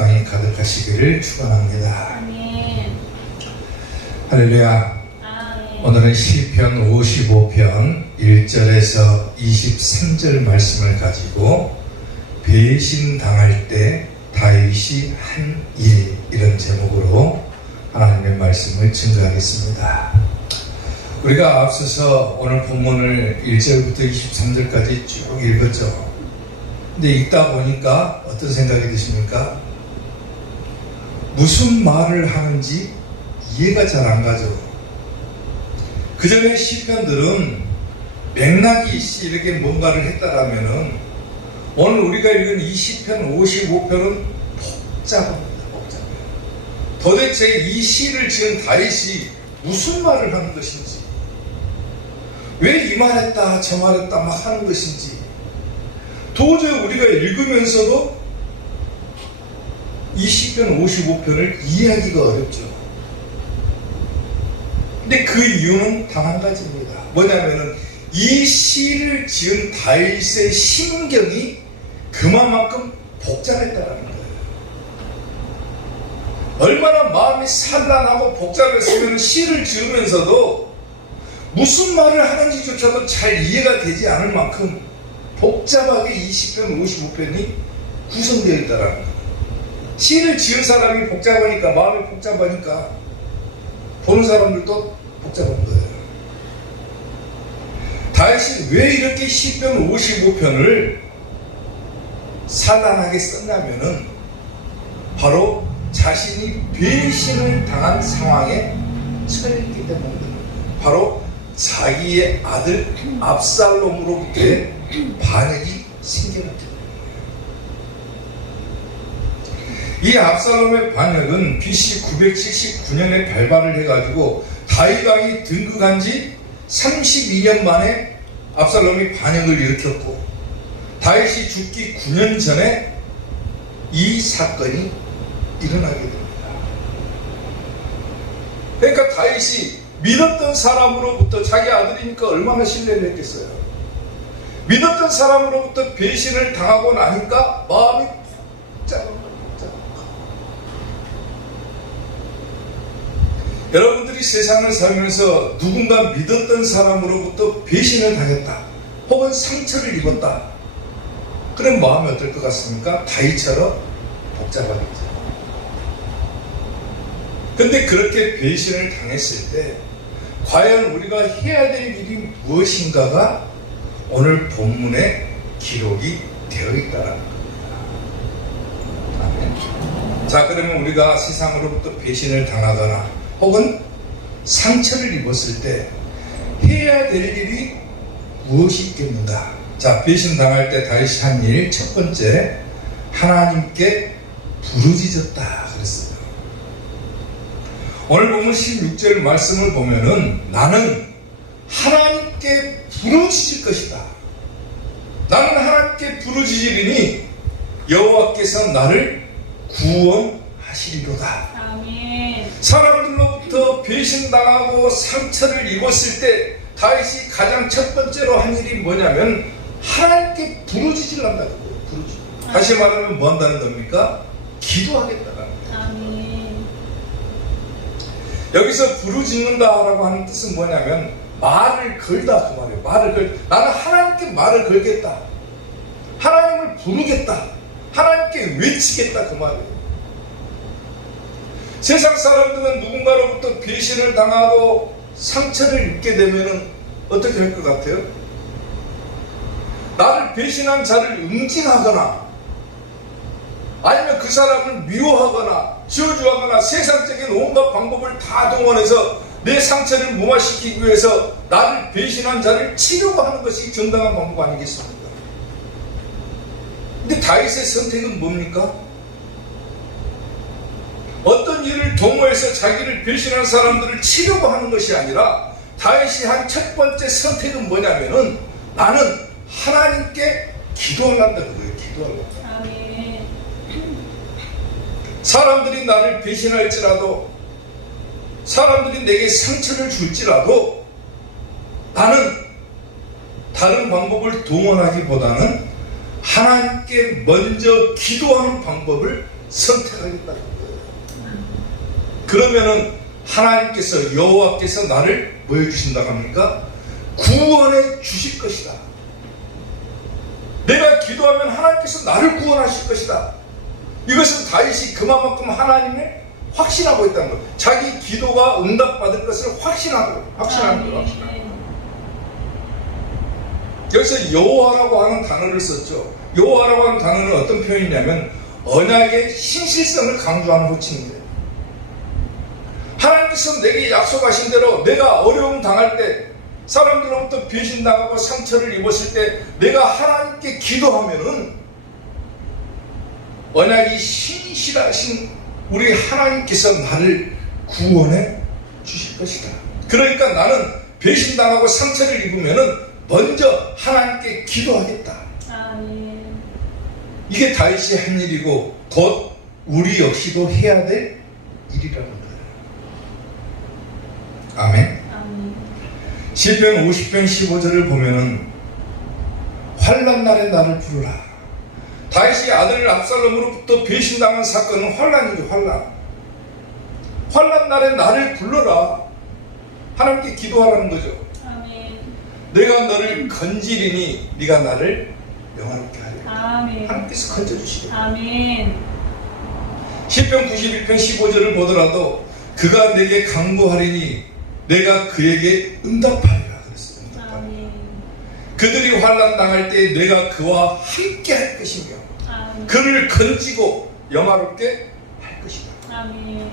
평강이 가득하시기를 축원합니다. 아멘. 할렐루야. 아멘. 오늘은 시편 55편 1절에서 23절 말씀을 가지고 배신당할 때 다윗이 한 일, 이런 제목으로 하나님의 말씀을 증거하겠습니다. 우리가 앞서서 오늘 본문을 1절부터 23절까지 쭉 읽었죠. 근데 읽다 보니까 어떤 생각이 드십니까? 무슨 말을 하는지 이해가 잘 안 가죠. 그 전에 시편들은 맥락이 있이 이렇게 뭔가를 했다라면은 오늘 우리가 읽은 이 시편 55편은 복잡합니다. 복잡해요. 도대체 이 시를 지은 다윗이 무슨 말을 하는 것인지, 왜 이 말했다 저 말했다 막 하는 것인지 도저히 우리가 읽으면서도 이 시편 55편을 이해하기가 어렵죠. 근데 그 이유는 단 한 가지입니다. 뭐냐면은 이 시를 지은 다윗의 심경이 그만큼 복잡했다는 거예요. 얼마나 마음이 산란하고 복잡했으면 시를 지으면서도 무슨 말을 하는지조차도 잘 이해가 되지 않을 만큼 복잡하게 이 시편 55편이 구성되어 있다는 거예요. 시를 지은 사람이 복잡하니까, 마음이 복잡하니까 보는 사람들도 복잡한 거예요. 다윗이 왜 이렇게 시편 55편을 산란하게 썼냐면은 바로 자신이 배신을 당한 상황에 처했기 때문입니다. 바로 자기의 아들 압살롬으로부터의 반역이 생겨났기 때문입니다. 이 압살롬의 반역은 BC 979년에 발발을 해가지고 다윗 왕이 등극한 지 32년 만에 압살롬이 반역을 일으켰고, 다윗이 죽기 9년 전에 이 사건이 일어나게 됩니다. 그러니까 다윗이 믿었던 사람으로부터, 자기 아들이니까 얼마나 신뢰를 했겠어요. 믿었던 사람으로부터 배신을 당하고 나니까 마음이 복잡한. 여러분들이 세상을 살면서 누군가 믿었던 사람으로부터 배신을 당했다, 혹은 상처를 입었다, 그런 마음이 어떨 것 같습니까? 다윗처럼 복잡하겠죠. 근데 그렇게 배신을 당했을 때 과연 우리가 해야 될 일이 무엇인가가 오늘 본문에 기록이 되어 있다는 겁니다. 아멘. 자, 그러면 우리가 세상으로부터 배신을 당하거나 혹은 상처를 입었을 때 해야 될 일이 무엇이 있겠는가? 자, 배신당할 때 다윗이 한 일, 첫 번째, 하나님께 부르짖었다 그랬어요. 오늘 보면 16절 말씀을 보면은 나는 하나님께 부르짖을 것이다. 나는 하나님께 부르짖으리니 여호와께서 나를 구원하시리로다. 아멘. 사람들로부터 배신당하고 상처를 입었을 때 다윗이 가장 첫 번째로 한 일이 뭐냐면 하나님께 부르짖으려 한다는 거예요. 다시 말하면 뭐 한다는 겁니까? 기도하겠다는 거예요. 아멘. 여기서 부르짖는다라고 하는 뜻은 뭐냐면 말을 걸다, 그 말이에요. 나는 하나님께 말을 걸겠다, 하나님을 부르겠다, 하나님께 외치겠다, 그 말이에요. 세상 사람들은 누군가로부터 배신을 당하고 상처를 입게 되면 어떻게 할 것 같아요? 나를 배신한 자를 응징하거나, 아니면 그 사람을 미워하거나 저주하거나 세상적인 온갖 방법을 다 동원해서 내 상처를 무마시키기 위해서 나를 배신한 자를 치려고 하는 것이 정당한 방법 아니겠습니까? 근데 다윗의 선택은 뭡니까? 어떤 일을 도모해서 자기를 배신한 사람들을 치려고 하는 것이 아니라 다윗이 한 첫 번째 선택은 뭐냐면은 나는 하나님께 기도하란다는 거예요. 기도하란다. 아멘. 사람들이 나를 배신할지라도, 사람들이 내게 상처를 줄지라도 나는 다른 방법을 동원하기보다는 하나님께 먼저 기도하는 방법을 선택하겠다는 거예요. 그러면은 하나님께서 여호와께서 나를 뭐 해주신다고 합니까? 구원해 주실 것이다. 내가 기도하면 하나님께서 나를 구원하실 것이다. 이것은 다윗이 그만큼 하나님을 확신하고 있다는 거예요. 자기 기도가 응답받을 것을 확신하는 거예요. 여기서 여호와라고 하는 단어를 썼죠. 여호와라고 하는 단어는 어떤 표현이냐면 언약의 신실성을 강조하는 호칭인데, 하나님께서 내게 약속하신 대로 내가 어려움 당할 때, 사람들로부터 배신당하고 상처를 입었을 때 내가 하나님께 기도하면은 언약이 신실하신 우리 하나님께서 나를 구원해 주실 것이다. 그러니까 나는 배신당하고 상처를 입으면은 먼저 하나님께 기도하겠다. 아멘. 이게 다윗이 한 일이고 곧 우리 역시도 해야 될 일이라는 거예요. 아멘. 아멘. 시편 50편 15절을 보면은 환난 날에 나를 부르라. 다윗이 아들 압살롬으로부터 배신당한 사건은 환난이죠. 환난 날에 나를 불러라. 하나님께 기도하라는 거죠. 아멘. 내가 너를 건지리니 네가 나를 영화롭게 하리라. 아멘. 하나님께서 건져주시리라. 아멘. 시편 91편 15절을 보더라도 그가 내게 강구하리니 내가 그에게 응답하리라 그랬어요. 아멘. 그들이 환난 당할 때 내가 그와 함께 할 것이며 아멘. 그를 건지고 영화롭게 할 것이다. 아멘.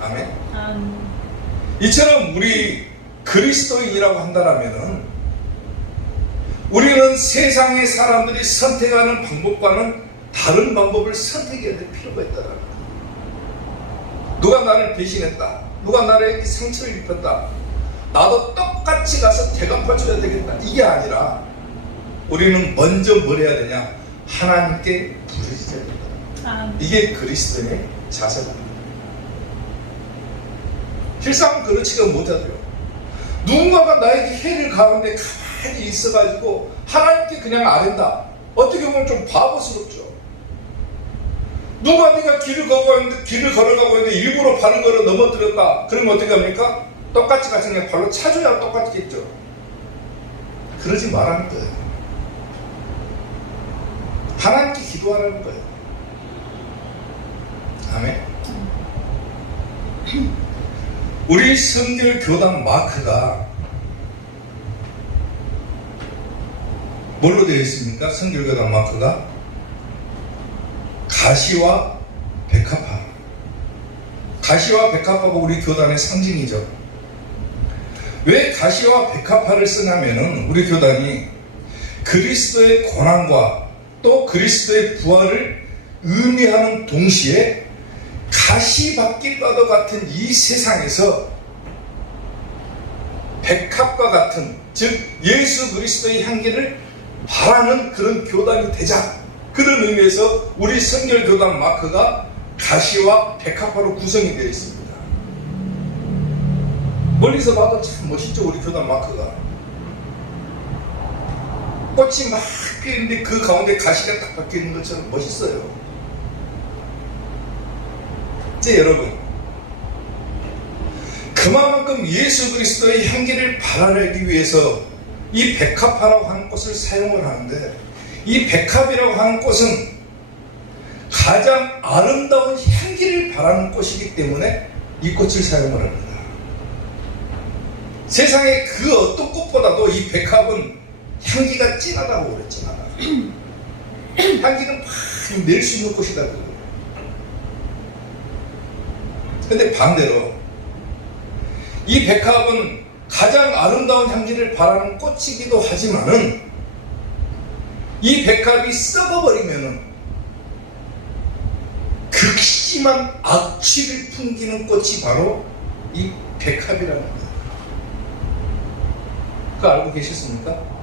아멘. 아멘. 이처럼 우리 그리스도인이라고 한다면은 우리는 세상의 사람들이 선택하는 방법과는 다른 방법을 선택해야 될 필요가 있다는 거예요. 누가 나를 배신했다, 누가 나에게 상처를 입혔다, 나도 똑같이 가서 대갚아줘야 되겠다, 이게 아니라 우리는 먼저 뭘 해야 되냐? 하나님께 부르짖어야 된다. 아멘. 이게 그리스도인의 자세다. 실상 그렇지가 못하더요. 누군가가 나에게 해를 가는데 가만히 있어가지고 하나님께 그냥 아랜다. 어떻게 보면 좀 바보스럽죠. 누가 네가 길을 걸어가고 있는데 일부러 발을 걸어 넘어뜨렸다. 그러면 어떻게 합니까? 똑같이 가서 그냥 발로 차줘야 똑같겠죠. 그러지 말라는 거예요. 하나님께 기도하라는 거예요. 아멘. 우리 성결교단 마크가 뭘로 되어 있습니까? 성결교단 마크가 가시와 백합화. 가시와 백합화가 우리 교단의 상징이죠. 왜 가시와 백합화를 쓰냐면은 우리 교단이 그리스도의 고난과 또 그리스도의 부활을 의미하는 동시에 가시밭길과도 같은 이 세상에서 백합과 같은, 즉 예수 그리스도의 향기를 바라는 그런 교단이 되자, 그런 의미에서 우리 성결교단 마크가 가시와 백합화로 구성이 되어 있습니다. 멀리서 봐도 참 멋있죠. 우리 교단 마크가 꽃이 막 피어있는데 그 가운데 가시가 딱 박혀있는 것처럼 멋있어요. 이제 여러분, 그만큼 예수 그리스도의 향기를 발하기 위해서 이 백합화라고 하는 꽃을 사용을 하는데, 이 백합이라고 하는 꽃은 가장 아름다운 향기를 발하는 꽃이기 때문에 이 꽃을 사용을 합니다. 세상에 그 어떤 꽃보다도 이 백합은 향기가 진하다고 그랬잖아. 향기는 막 낼 수 있는 꽃이다. 근데 반대로 이 백합은 가장 아름다운 향기를 바라는 꽃이기도 하지만은 이 백합이 썩어버리면은 극심한 악취를 풍기는 꽃이 바로 이 백합이라는 겁니다. 그거 알고 계셨습니까?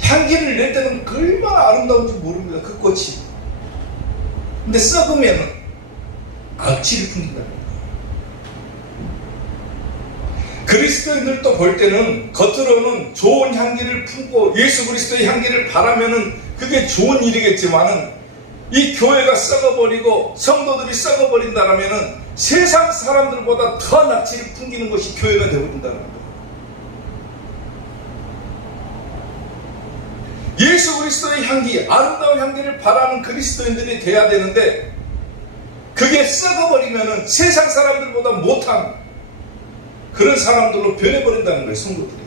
향기를 낼 때는 얼마나 아름다운지 모릅니다. 그 꽃이. 근데 썩으면은 악취를 풍긴다는 거예요. 그리스도인들도 볼 때는 겉으로는 좋은 향기를 품고 예수 그리스도의 향기를 바라면은 그게 좋은 일이겠지만은 이 교회가 썩어버리고 성도들이 썩어버린다라면은 세상 사람들보다 더 낙취를 풍기는 것이 교회가 되어버린다는 거예요. 예수 그리스도의 향기, 아름다운 향기를 바라는 그리스도인들이 돼야 되는데 그게 썩어버리면은 세상 사람들보다 못한 그런 사람들로 변해버린다는 거예요, 성도들이.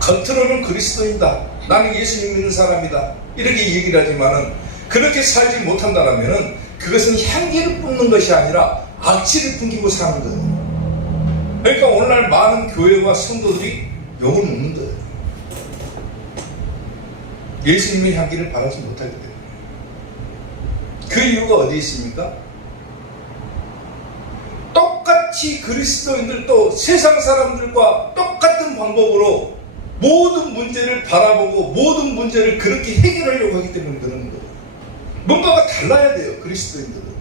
겉으로는 그리스도인다, 나는 예수님 믿는 사람이다, 이렇게 얘기를 하지만은 그렇게 살지 못한다면 그것은 향기를 뿜는 것이 아니라 악취를 풍기고 사는 거예요. 그러니까 오늘날 많은 교회와 성도들이 욕을 먹는 거예요. 예수님의 향기를 바라지 못하기 때문에. 그 이유가 어디에 있습니까? 똑같이 그리스도인들도 세상 사람들과 똑같은 방법으로 모든 문제를 바라보고 모든 문제를 그렇게 해결하려고 하기 때문에 그러는 거예요. 뭔가가 달라야 돼요, 그리스도인들은.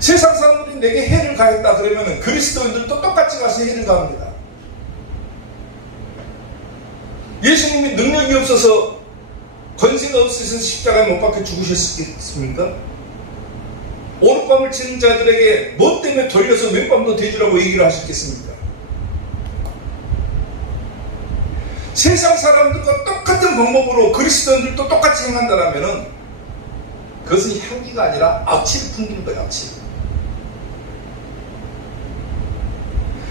세상 사람들이 내게 해를 가했다 그러면 그리스도인들도 똑같이 가서 해를 가합니다. 예수님이 능력이 없어서 권세가 없어서 십자가에 못 박혀 죽으셨겠습니까? 오룻밤을 치는 자들에게 뭐 때문에 돌려서 몇 밤도 대주라고 얘기를 하셨겠습니까? 세상 사람들과 똑같은 방법으로 그리스도인들도 똑같이 행한다면 그것은 향기가 아니라 악취를 풍기는 거예요, 악취.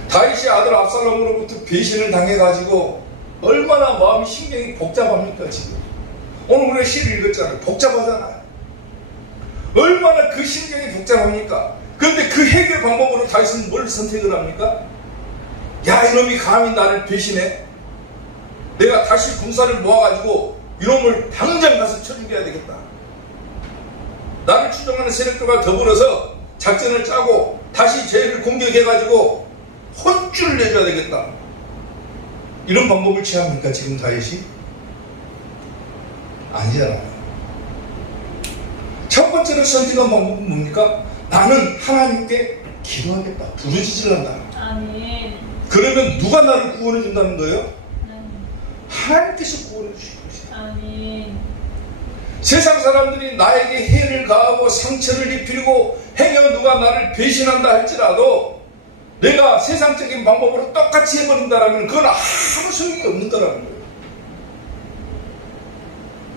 다윗이 아들 압살롬으로부터 배신을 당해가지고 얼마나 마음이 신경이 복잡합니까 지금. 오늘 우리가 시를 읽었잖아요. 복잡하잖아요. 얼마나 그 신경이 복잡합니까? 그런데 그 해결 방법으로 다윗은 뭘 선택을 합니까? 야, 이놈이 감히 나를 배신해? 내가 다시 군사를 모아가지고 이놈을 당장 가서 쳐 죽여야 되겠다. 나를 추종하는 세력들과 더불어서 작전을 짜고 다시 쟤를 공격해가지고 혼쭐을 내줘야 되겠다. 이런 방법을 취합니까 지금 다윗이? 아니잖아요. 첫 번째로 선택한 방법은 뭡니까? 나는 하나님께 기도하겠다, 부르짖으란다. 아멘. 그러면 누가 나를 구원해 준다는 거예요? 아멘. 하나님께서 구원해 주실 것이다. 아멘. 세상 사람들이 나에게 해를 가하고 상처를 입히고 행여 누가 나를 배신한다 할지라도 내가 세상적인 방법으로 똑같이 해버린다면 그건 아무 소용이 없는 거라는 거예요.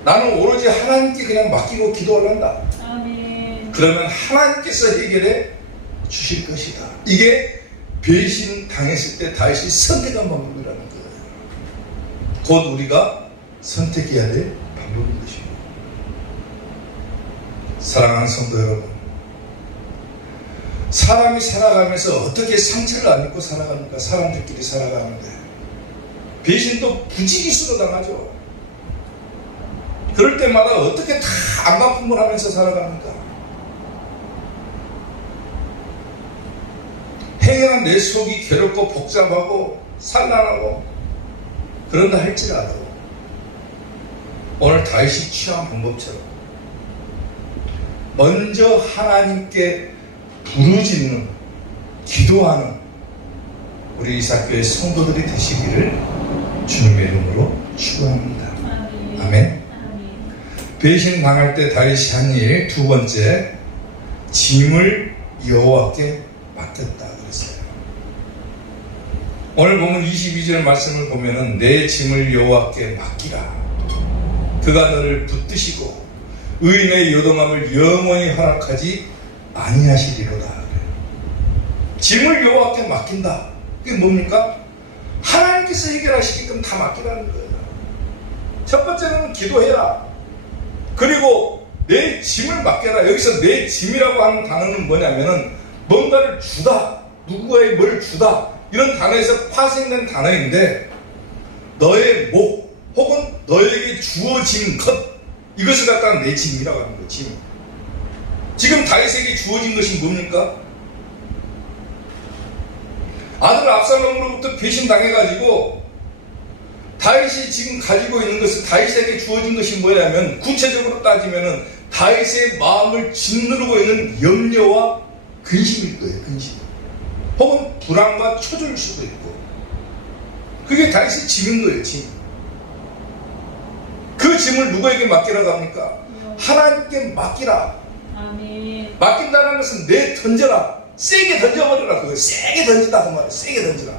나는 오로지 하나님께 그냥 맡기고 기도하란다. 아멘. 그러면 하나님께서 해결해 주실 것이다. 이게 배신 당했을 때 다윗이 선택한 방법이라는 거예요. 곧 우리가 선택해야 될 방법인 것입니다. 사랑하는 성도 여러분, 사람이 살아가면서 어떻게 상처를 안 입고 살아갑니까? 사람들끼리 살아가는데 배신도 부지기수로 당하죠. 그럴 때마다 어떻게 다 안갚음을 하면서 살아갑니까? 행여나 내 속이 괴롭고 복잡하고 산란하고 그런다 할지라도 오늘 다윗이 취한 방법처럼 먼저 하나님께 부르짖는, 기도하는 우리 이삭교회 성도들이 되시기를 주님의 이름으로 축원합니다. 아멘. 아멘. 아멘. 배신 당할 때 다윗이 한 일, 두 번째, 짐을 여호와께 맡겼다 그랬어요. 오늘 보면 22절 말씀을 보면은 내 짐을 여호와께 맡기라. 그가 너를 붙드시고 의인의 요동함을 영원히 허락하지 아니하시리로다. 짐을 여호와께 맡긴다. 그게 뭡니까? 하나님께서 해결하시게끔 다 맡기라는 거예요. 첫 번째는 기도해라. 그리고 내 짐을 맡겨라. 여기서 내 짐이라고 하는 단어는 뭐냐면은 뭔가를 주다, 누구의 뭘 주다, 이런 단어에서 파생된 단어인데 너의 목 혹은 너에게 주어진 것, 이것을 갖다가 내 짐이라고 하는 거예요. 짐. 지금 다윗에게 주어진 것이 뭡니까? 아들 압살롬으로부터 배신당해가지고 다윗이 지금 가지고 있는 것은, 다윗에게 주어진 것이 뭐냐면 구체적으로 따지면은 다윗의 마음을 짓누르고 있는 염려와 근심일 거예요. 근심. 혹은 불안과 초조일 수도 있고, 그게 다윗의 짐인 거예요. 짐. 그 짐을 누구에게 맡기라고 합니까? 하나님께 맡기라. 아멘. 맡긴다는 것은 내 던져라. 세게 던져버리라. 그거 세게 던지다 그 말이야. 세게 던지라.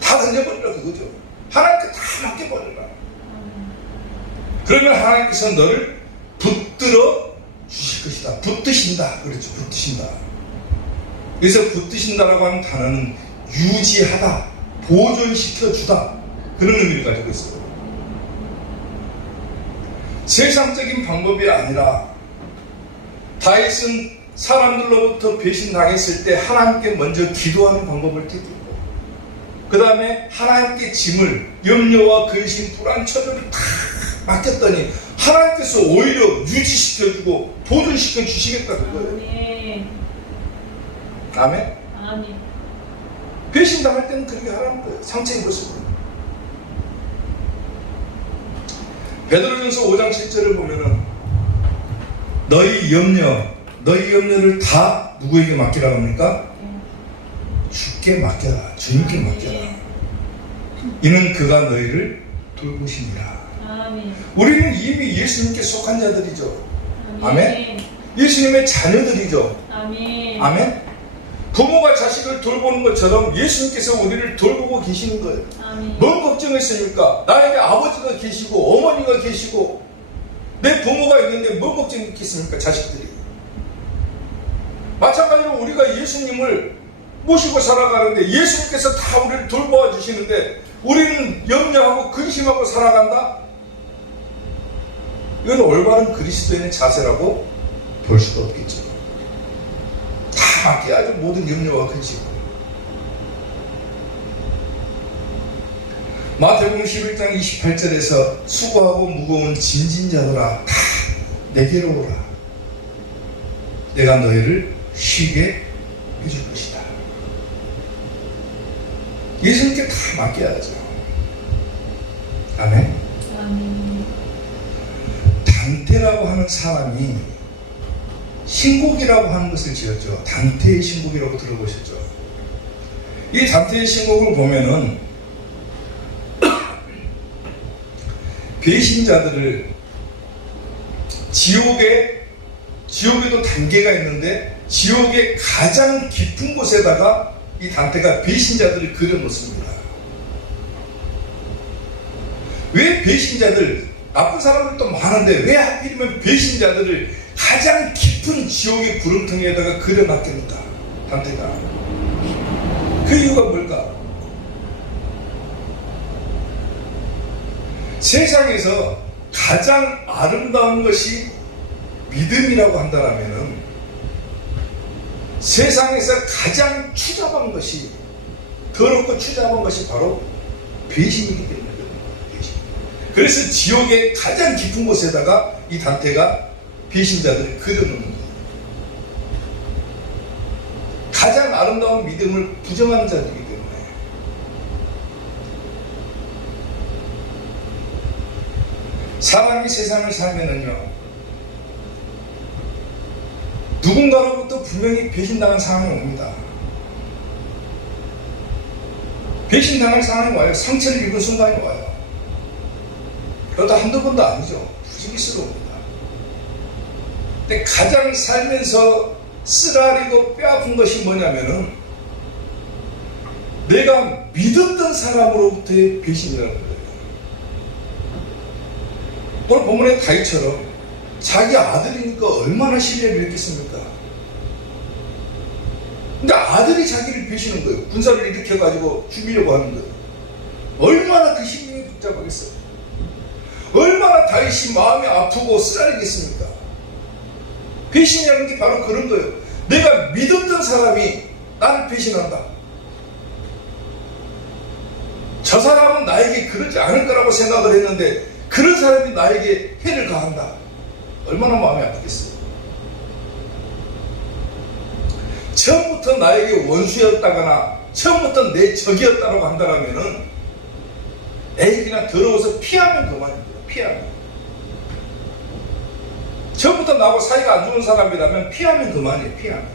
다 던져버리라 그거죠. 하나님께 다 맡겨버리라. 그러면 하나님께서 너를 붙들어 주실 것이다. 붙드신다. 그렇죠. 붙드신다. 그래서 붙드신다라고 하는 단어는 유지하다, 보존시켜주다, 그런 의미를 가지고 있어요. 세상적인 방법이 아니라 다윗은 사람들로부터 배신당했을 때 하나님께 먼저 기도하는 방법을 택했고, 그 다음에 하나님께 짐을, 염려와 근심, 불안, 초조를 다 맡겼더니 하나님께서 오히려 유지시켜주고 보존시켜 주시겠다 그거예요. 아멘. 아멘? 아멘. 배신당할 때는 그렇게 하라는 거예요. 상처 입었을 때. 베드로전서 5장 7절을 보면은 너희 염려를 다 누구에게 맡기라고 합니까? 주께 맡겨라. 주님께 맡겨라. 이는 그가 너희를 돌보시니라. 아멘. 우리는 이미 예수님께 속한 자들이죠. 아멘? 예수님의 자녀들이죠. 아멘. 아멘? 부모가 자식을 돌보는 것처럼 예수님께서 우리를 돌보고 계시는 거예요. 아멘. 뭔 걱정했습니까? 나에게 아버지가 계시고 어머니가 계시고 내 부모가 있는데 뭔 걱정이 있겠습니까? 자식들이. 마찬가지로 우리가 예수님을 모시고 살아가는데 예수님께서 다 우리를 돌보아 주시는데 우리는 염려하고 근심하고 살아간다? 이건 올바른 그리스도인의 자세라고 볼 수가 없겠죠. 다 맡겨야죠. 모든 염려와 근심. 마태복음 11장 28절에서 수고하고 무거운 짐진 자들아 다 내게로 오라. 내가 너희를 쉬게 해줄 것이다. 예수님께 다 맡겨야죠. 아멘. 아멘. 단테라고 하는 사람이 신곡이라고 하는 것을 지었죠. 단테의 신곡이라고 들어보셨죠? 이 단테의 신곡을 보면은 배신자들을 지옥에도 단계가 있는데 지옥의 가장 깊은 곳에다가 이 단테가 배신자들을 그려놓습니다. 왜 배신자들, 나쁜 사람들도 많은데 왜 하필이면 배신자들을 가장 깊은 지옥의 구름텅이에다가 그려놨겠는가? 단테가. 그 이유가 뭘까? 세상에서 가장 아름다운 것이 믿음이라고 한다면 세상에서 가장 추잡한 것이, 더럽고 추잡한 것이 바로 배신이기 때문에 그런 거예요. 배신. 그래서 지옥의 가장 깊은 곳에다가 이 단테가 배신자들을 그려놓는 거예요. 가장 아름다운 믿음을 부정하는 자들이기 때문에. 사람이 세상을 살면은요, 누군가로부터 분명히 배신당한 상황이 옵니다. 배신당할 상황이 와요. 상처를 입은 순간이 와요. 그것도 한두 번도 아니죠. 부지기스러웁니다. 근데 가장 살면서 쓰라리고 뼈아픈 것이 뭐냐면은 내가 믿었던 사람으로부터의 배신이라는 거예요. 오늘 본문의 다윗처럼 자기 아들이니까 얼마나 신뢰를 했겠습니까? 근데 아들이 자기를 배신한 거예요. 군사를 일으켜가지고 죽이려고 하는 거예요. 얼마나 그 심령이 복잡하겠어요. 얼마나 다윗이 마음이 아프고 쓰라리겠습니까? 배신이라는 게 바로 그런 거예요. 내가 믿었던 사람이 나를 배신한다. 저 사람은 나에게 그러지 않을 거라고 생각을 했는데 그런 사람이 나에게 해를 가한다. 얼마나 마음이 아프겠어요. 처음부터 나에게 원수였다거나 처음부터 내 적이었다고 한다면은 에이 그냥 더러워서 피하면 그만입니다. 피하면. 처음부터 나하고 사이가 안 좋은 사람이라면 피하면 그만이에요. 피하면.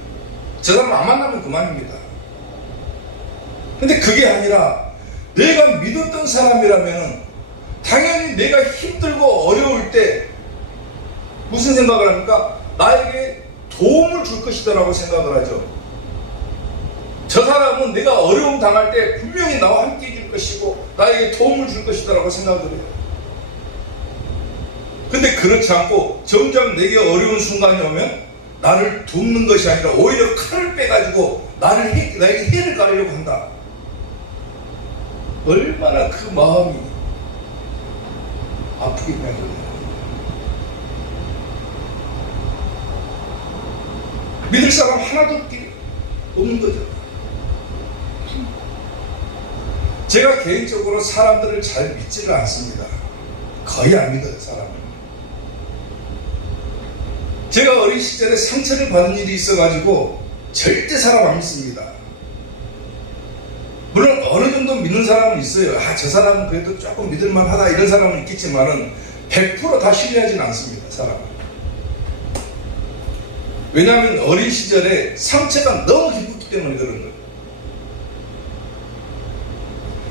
저 사람 안 만나면 그만입니다. 근데 그게 아니라 내가 믿었던 사람이라면 당연히 내가 힘들고 어려울 때 무슨 생각을 합니까? 나에게 도움을 줄 것이다라고 생각을 하죠. 저 사람은 내가 어려움 당할 때 분명히 나와 함께 해줄 것이고 나에게 도움을 줄 것이다라고 생각을 해요. 근데 그렇지 않고 점점 내게 어려운 순간이 오면 나를 돕는 것이 아니라 오히려 칼을 빼가지고 나에게 해를 가려고 한다. 얼마나 그 마음이 아프겠냐고요. 믿을 사람 하나도 없는 거죠. 제가 개인적으로 사람들을 잘 믿지를 않습니다. 거의 안 믿어요, 사람을. 제가 어린 시절에 상처를 받은 일이 있어가지고 절대 사람 안 믿습니다. 물론 어느 정도 믿는 사람은 있어요. 저 사람은 그래도 조금 믿을만 하다 이런 사람은 있겠지만은 100% 다 신뢰하지는 않습니다, 사람은. 왜냐하면 어린 시절에 상처가 너무 깊었기 때문에 그런 거예요.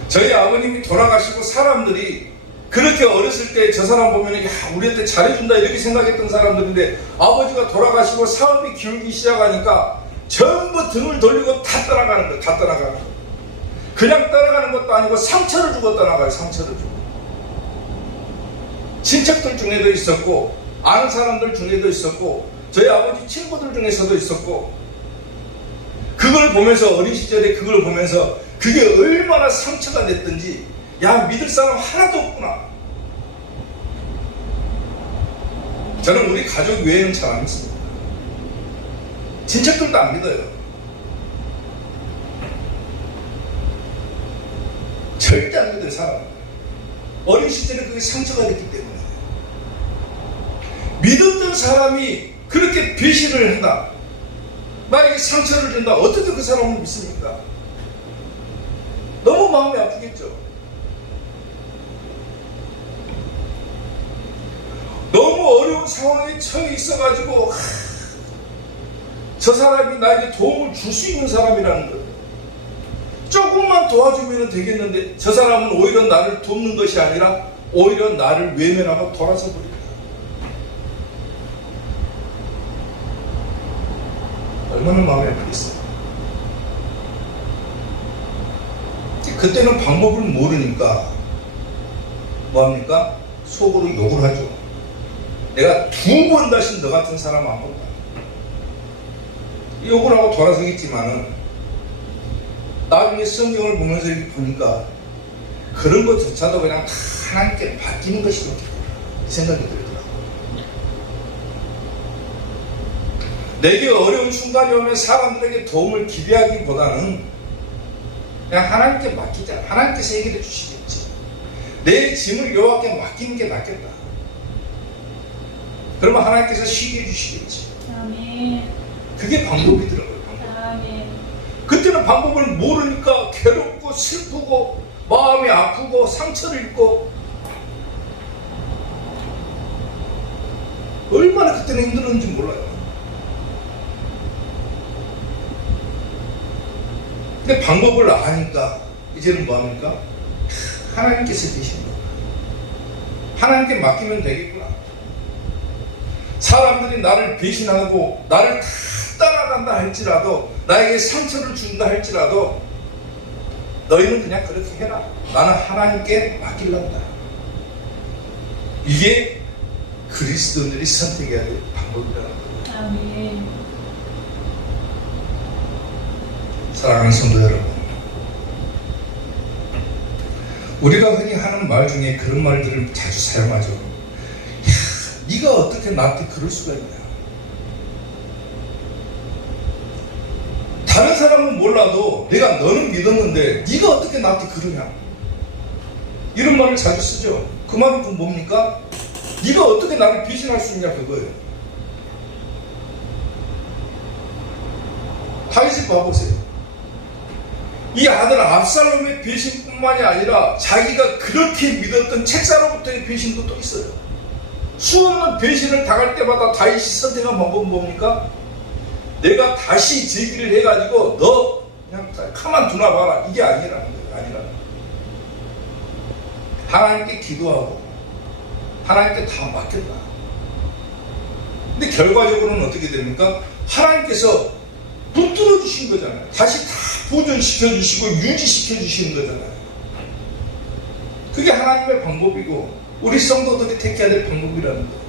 저희 아버님이 돌아가시고 사람들이 그렇게 어렸을 때 저 사람 보면 우리한테 잘해준다 이렇게 생각했던 사람들인데 아버지가 돌아가시고 사업이 기울기 시작하니까 전부 등을 돌리고 다 따라가는 거예요. 다 따라가는 거예요. 그냥 따라가는 것도 아니고 상처를 주고 따라가요. 상처를 주고. 친척들 중에도 있었고 아는 사람들 중에도 있었고 저희 아버지 친구들 중에서도 있었고 그걸 보면서 어린 시절에 그걸 보면서 그게 얼마나 상처가 됐든지 야 믿을 사람 하나도 없구나. 저는 우리 가족 외에는 잘 안 믿습니다. 친척들도 안 믿어요. 절대 안 믿어요, 사람. 어린 시절에 그게 상처가 됐기 때문에. 믿었던 사람이 그렇게 배신을 한다. 나에게 상처를 준다. 어떻게 그 사람을 믿습니까? 너무 마음이 아프겠죠. 너무 어려운 상황에 처해 있어가지고 저 사람이 나에게 도움을 줄 수 있는 사람이라는 거예요. 조금만 도와주면 되겠는데 저 사람은 오히려 나를 돕는 것이 아니라 오히려 나를 외면하고 돌아서 버립니다. 얼마나 마음이 아프겠어요. 그때는 방법을 모르니까 뭐합니까? 속으로 욕을 하죠. 내가 2번 다시 너 같은 사람 안 본다. 욕을 하고 돌아서겠지만은 나중에 성경을 보면서 이렇게 보니까 그런 것조차도 그냥 다 하나님께 맡기는 것이 좋겠다 이 생각이 들더라고요. 내게 어려운 순간이 오면 사람들에게 도움을 기대하기보다는 그냥 하나님께 맡기자. 하나님께서 해결해 주시겠지. 내 짐을 여호와께 맡기는 게 낫겠다. 그러면 하나님께서 쉬게 해주시겠지. 아멘. 그게 방법이더라고요. 방법. 아멘. 그때는 방법을 모르니까 괴롭고 슬프고 마음이 아프고 상처를 입고 얼마나 그때는 힘들었는지 몰라요. 근데 방법을 아니까 이제는 뭐합니까? 하나님께서 되시는 거예요. 하나님께 맡기면 되겠구나. 사람들이 나를 배신하고 나를 다 따라간다 할지라도 나에게 상처를 준다 할지라도 너희는 그냥 그렇게 해라. 나는 하나님께 맡길란다. 이게 그리스도인들이 선택해야 될 방법이라는 거예요. 아멘. 사랑하는 성도 여러분, 우리가 흔히 하는 말 중에 그런 말들을 자주 사용하죠. 야, 네가 어떻게 나한테 그럴 수가 있냐. 다른 사람은 몰라도 내가 너는 믿었는데 네가 어떻게 나한테 그러냐. 이런 말을 자주 쓰죠. 그 말은 그 뭡니까? 네가 어떻게 나를 배신할 수 있냐 그거예요. 다윗을 봐보세요. 이 아들 압살롬의 배신뿐만이 아니라 자기가 그렇게 믿었던 책사로부터의 배신도 또 있어요. 수없는 배신을 당할 때마다 다윗이 선택한 방법은 뭡니까? 내가 다시 제기를 해가지고 너 그냥 가만 두나 봐라. 이게 아니라는 거예요. 아니라는 거예요. 하나님께 기도하고 하나님께 다 맡겼다. 근데 결과적으로는 어떻게 됩니까? 하나님께서 붙들어 주신 거잖아요. 다시 다 보존시켜 주시고 유지시켜 주시는 거잖아요. 그게 하나님의 방법이고 우리 성도들이 택해야 될 방법이라는 거예요.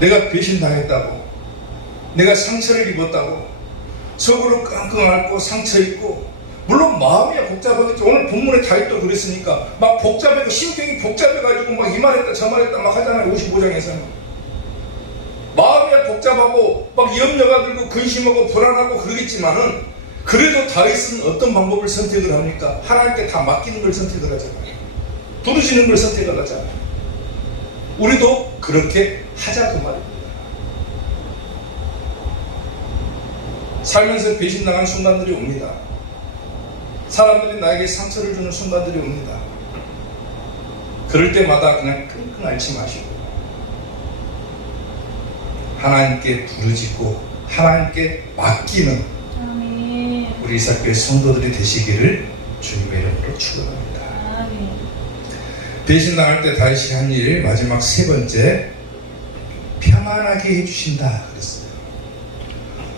내가 배신당했다고, 내가 상처를 입었다고, 속으로 끙끙 앓고 상처 입고, 물론 마음이 복잡하겠죠. 오늘 본문에 다윗도 그랬으니까 막 복잡하고 심경이 복잡해가지고 막 이 말했다 저 말했다 막 하잖아요. 55장에서는 마음이 복잡하고 막 염려가 들고 근심하고 불안하고 그러겠지만은 그래도 다윗은 어떤 방법을 선택을 합니까? 하나님께 다 맡기는 걸 선택을 하잖아요. 부르시는 걸 선택을 하잖아요. 우리도 그렇게 하자 그 말입니다. 살면서 배신당한 순간들이 옵니다. 사람들이 나에게 상처를 주는 순간들이 옵니다. 그럴 때마다 그냥 끙끙 앓지 마시고 하나님께 부르짖고 하나님께 맡기는 아멘. 우리 이삭교회 성도들이 되시기를 주님의 이름으로 축원합니다. 아멘. 배신당할 때 다윗이 한 일 마지막 세 번째, 평안하게 해주신다 그랬어요.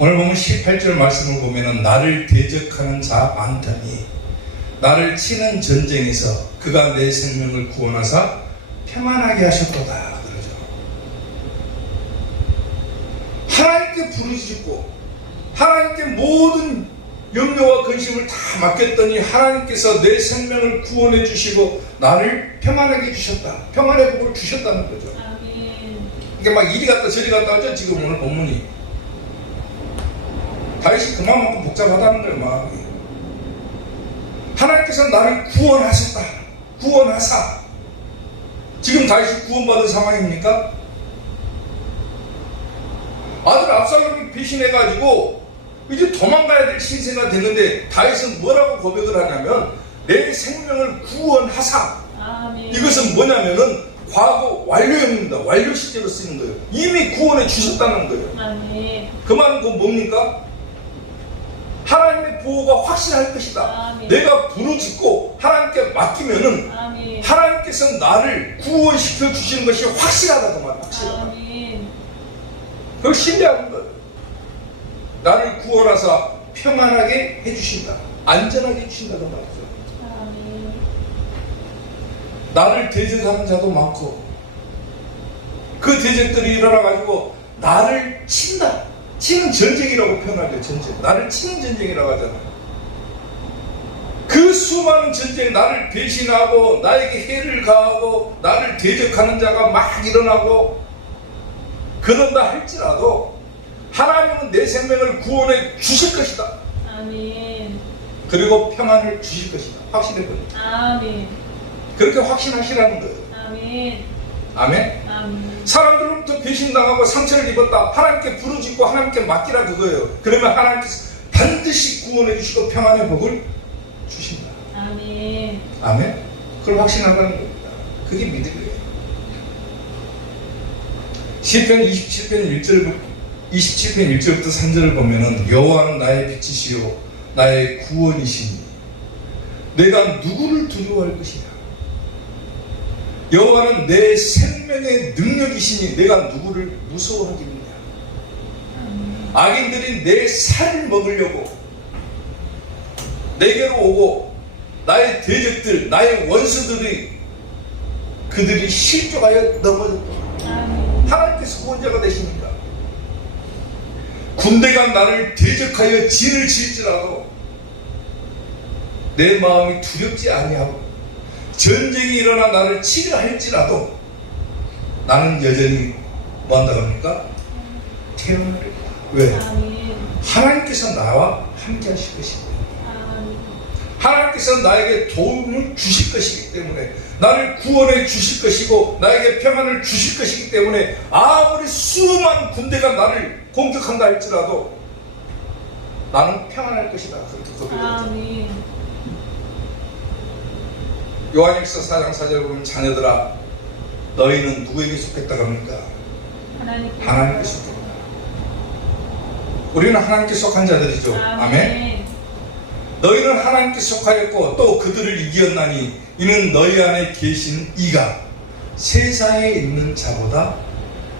오늘 보면 18절 말씀을 보면은 나를 대적하는 자 많더니 나를 치는 전쟁에서 그가 내 생명을 구원하사 평안하게 하셨도다 그러죠. 하나님께 부르짖고 하나님께 모든 염려와 근심을 다 맡겼더니 하나님께서 내 생명을 구원해 주시고 나를 평안하게 해주셨다. 평안의 복을 주셨다는 거죠. 아멘. 이게 막 이리 갔다 저리 갔다 하죠. 지금 오늘 본문이 다윗이 그만큼 복잡하다는 거예요. 마음이. 하나님께서 나를 구원하셨다. 구원하사. 지금 다윗이 구원받은 상황입니까? 아들 압살롬이 배신해가지고 이제 도망가야 될 신세가 됐는데 다윗은 뭐라고 고백을 하냐면 내 생명을 구원하사. 아멘. 이것은 뭐냐면은 과거 완료형입니다. 완료 시제로 쓰는 거예요. 이미 구원해 주셨다는 거예요. 아멘. 그 말은 그건 뭡니까? 하나님의 보호가 확실할 것이다. 아멘. 내가 부르짖고 하나님께 맡기면은 아멘. 하나님께서 나를 구원시켜 주시는 것이 확실하다. 그 말, 확실하다. 아멘. 그걸 신뢰하는 거예요. 나를 구원하사 평안하게 해주신다. 안전하게 해주신다. 그 말이죠. 아멘. 나를 대적하는 자도 많고 그 대적들이 일어나가지고 나를 친다. 치는 전쟁이라고 표현하죠. 전쟁. 나를 치는 전쟁이라고 하잖아요. 그 수많은 전쟁, 나를 배신하고 나에게 해를 가하고 나를 대적하는 자가 막 일어나고 그런다 할지라도 하나님은 내 생명을 구원해 주실 것이다. 아멘. 그리고 평안을 주실 것이다. 확신해 버립니다. 아멘. 그렇게 확신하시라는 거예요. 아멘. 아멘. 아멘. 사람들로부터 배신당하고 상처를 입었다. 하나님께 부르짖고 하나님께 맡기라 그거예요. 그러면 하나님께서 반드시 구원해 주시고 평안의 복을 주신다. 아멘. 아멘. 그걸 확신하라는 겁니다. 그게 믿음이에요. 시편 27편 1절부터 3절을 보면은 여호와는 나의 빛이시요 나의 구원이시니 내가 누구를 두려워할 것이냐. 여호와는 내 생명의 능력이시니 내가 누구를 무서워하겠느냐. 악인들이 내 살을 먹으려고 내게로 오고 나의 대적들 나의 원수들이 그들이 실족하여 넘어졌다. 하나님께서 구원자가 되시니까 군대가 나를 대적하여 진을 칠지라도 내 마음이 두렵지 아니하고 전쟁이 일어나 나를 치려 할지라도 나는 여전히 뭐한다고 합니까? 태어나리라. 왜? 하나님께서 나와 함께 하실 것입니다. 하나님께서 나에게 도움을 주실 것이기 때문에 나를 구원해 주실 것이고 나에게 평안을 주실 것이기 때문에 아무리 수많은 군대가 나를 공격한다 할지라도 나는 평안할 것이다. 그렇게 고백했죠. 요한일서 4장 4절 보면 자녀들아 너희는 누구에게 속했다고 합니까? 하나님께 속했다. 우리는 하나님께 속한 자들이죠. 아멘. 너희는 하나님께 속하였고 또 그들을 이겼나니 이는 너희 안에 계신 이가 세상에 있는 자보다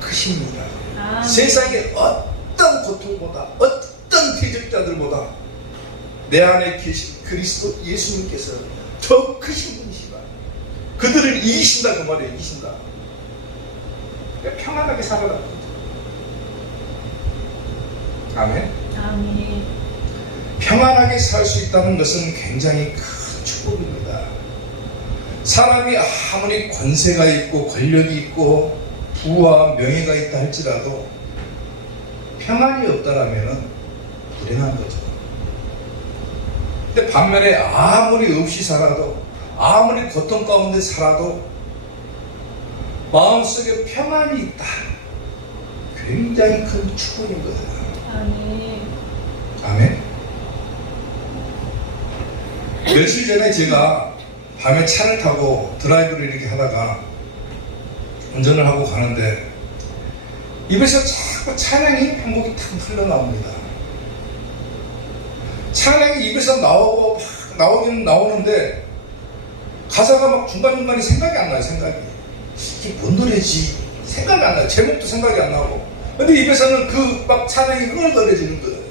크십니다. 아멘. 세상의 어떤 고통보다 어떤 대적자들보다 내 안에 계신 그리스도 예수님께서 더 크신 분이시다. 그들을 이기신다 그 말이에요. 이기신다. 평안하게 살아라. 아멘. 아멘. 평안하게 살 수 있다는 것은 굉장히 큰 축복입니다. 사람이 아무리 권세가 있고 권력이 있고 부와 명예가 있다 할지라도 평안이 없다라면 불행한 거죠. 근데 반면에 아무리 없이 살아도 아무리 고통 가운데 살아도 마음속에 평안이 있다. 굉장히 큰 축복인 거예요. 아멘. 아멘. 며칠 전에 제가 밤에 차를 타고 드라이브를 이렇게 하다가 운전을 하고 가는데 입에서 자꾸 찬양이 한 곡이 탁 흘러나옵니다. 찬양이 입에서 나오고 막 나오긴 나오는데 가사가 막 중간중간에 생각이 안 나요. 생각이 이게 뭔 노래지 생각이 안 나요. 제목도 생각이 안 나고 근데 입에서는 그 막 찬양이 흥얼거려지는 거예요.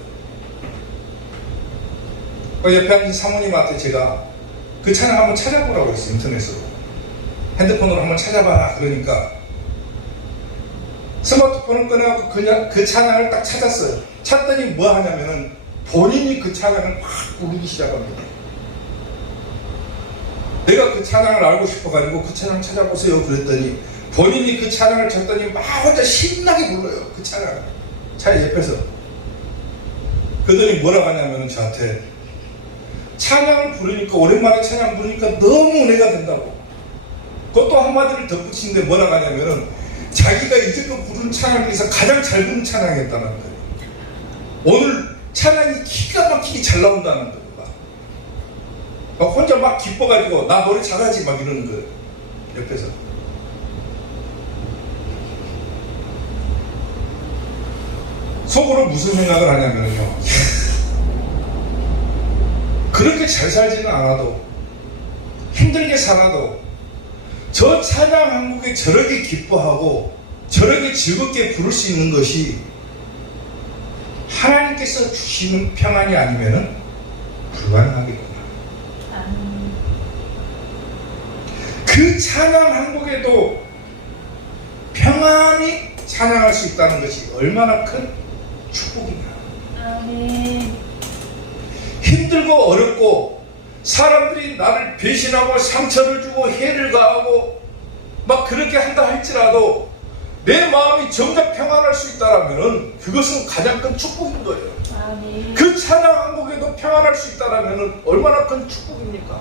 옆에 앉은 사모님한테 제가 그 찬양 한번 찾아보라고 했어요. 인터넷으로 핸드폰으로 한번 찾아봐라. 그러니까 스마트폰을 꺼내갖고 그냥 그 찬양을 딱 찾았어요. 찾더니 뭐 하냐면은 본인이 그 찬양을 막 부르기 시작합니다. 내가 그 찬양을 알고 싶어가지고 그 찬양 찾아보세요 그랬더니 본인이 그 찬양을 찾더니 막 혼자 신나게 불러요. 그 찬양을 차 옆에서. 그러더니 뭐라고 하냐면은 저한테 찬양을 부르니까 오랜만에 찬양 부르니까 너무 은혜가 된다고. 그것도 한마디를 덧붙이는데 뭐라고 하냐면은 자기가 이제껏 부른 찬양 중에서 가장 잘 부른 찬양이었다는 거예요. 오늘 찬양이 기가 막히게 잘 나온다는 거예요. 막 혼자 막 기뻐가지고 나 노래 잘하지 막 이러는 거예요. 옆에서. 속으로 무슨 생각을 하냐면요. 그렇게 잘 살지는 않아도 힘들게 살아도 저 찬양 한 곡에 저렇게 기뻐하고 저렇게 즐겁게 부를 수 있는 것이 하나님께서 주시는 평안이 아니면 불가능하겠구나. 그 찬양 한 곡에도 평안히 찬양할 수 있다는 것이 얼마나 큰 축복이냐. 아멘. 힘들고 어렵고 사람들이 나를 배신하고 상처를 주고 해를 가하고 막 그렇게 한다 할지라도 내 마음이 정작 평안할 수 있다라면은 그것은 가장 큰 축복인 거예요. 아멘. 그 찬양 한 곡에도 평안할 수 있다라면은 얼마나 큰 축복입니까?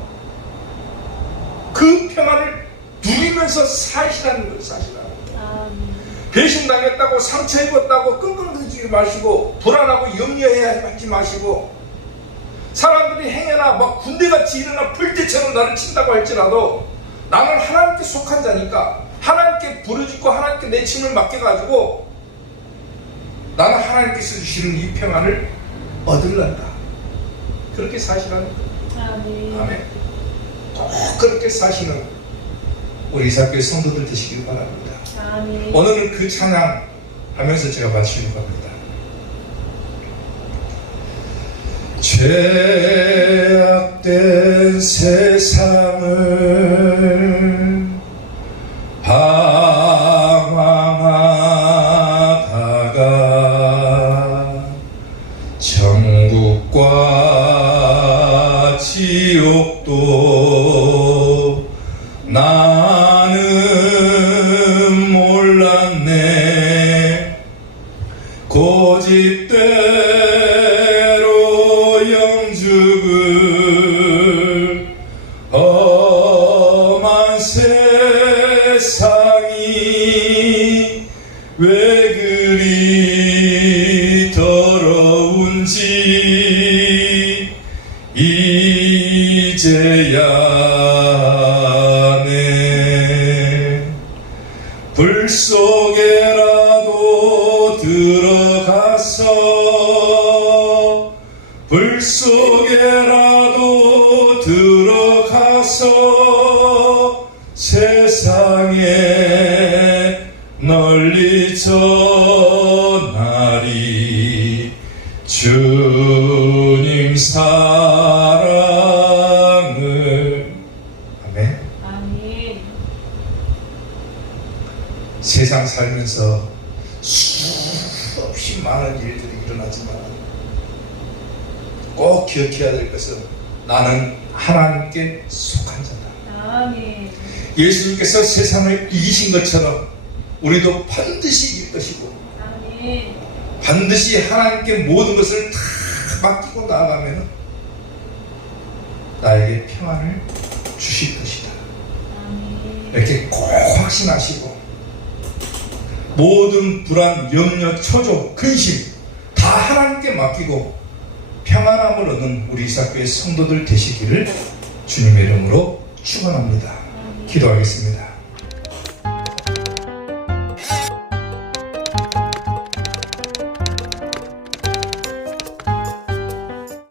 그 평안을 누리면서 사시라는 거예요. 사시라는 거예요. 아멘. 배신당했다고 상처 입었다고 끙끙대지 마시고 불안하고 염려하지 마시고 사람들이 행여나 막 군대같이 일어나 불때처럼 나를 친다고 할지라도 나는 하나님께 속한 자니까 하나님께 부르짖고 하나님께 내 짐을 맡겨가지고 나는 하나님께서 주시는 이 평안을 얻으려다. 그렇게 사시라는 거예요. 아멘. 아멘. 꼭 그렇게 사시는 우리 이사교회 성도들 되시길 바랍니다. 아멘. 오늘은 그 찬양 하면서 제가 마치는 겁니다. 죄악된 세상을 방황하다가 천국과 지옥도 나는 몰랐네. 고집대로 영죽을 험한 세상이 왜 그리 더러운지 이제야 네 불 속에라도 들어가서 불 속에라도 주님 사랑을. 아멘. 아멘. 세상 살면서 수없이 많은 일들이 일어나지만 꼭 기억해야 될 것은 나는 하나님께 속한 자다. 아멘. 예수님께서 세상을 이기신 것처럼 우리도 반드시 이길 것이고 아멘. 반드시 하나님께 모든 것을 다 맡기고 나아가면 나에게 평안을 주실 것이다. 아멘. 이렇게 꼭 확신하시고 모든 불안, 염려, 초조, 근심 다 하나님께 맡기고 평안함을 얻는 우리 이삭교회 성도들 되시기를 주님의 이름으로 축원합니다. 기도하겠습니다.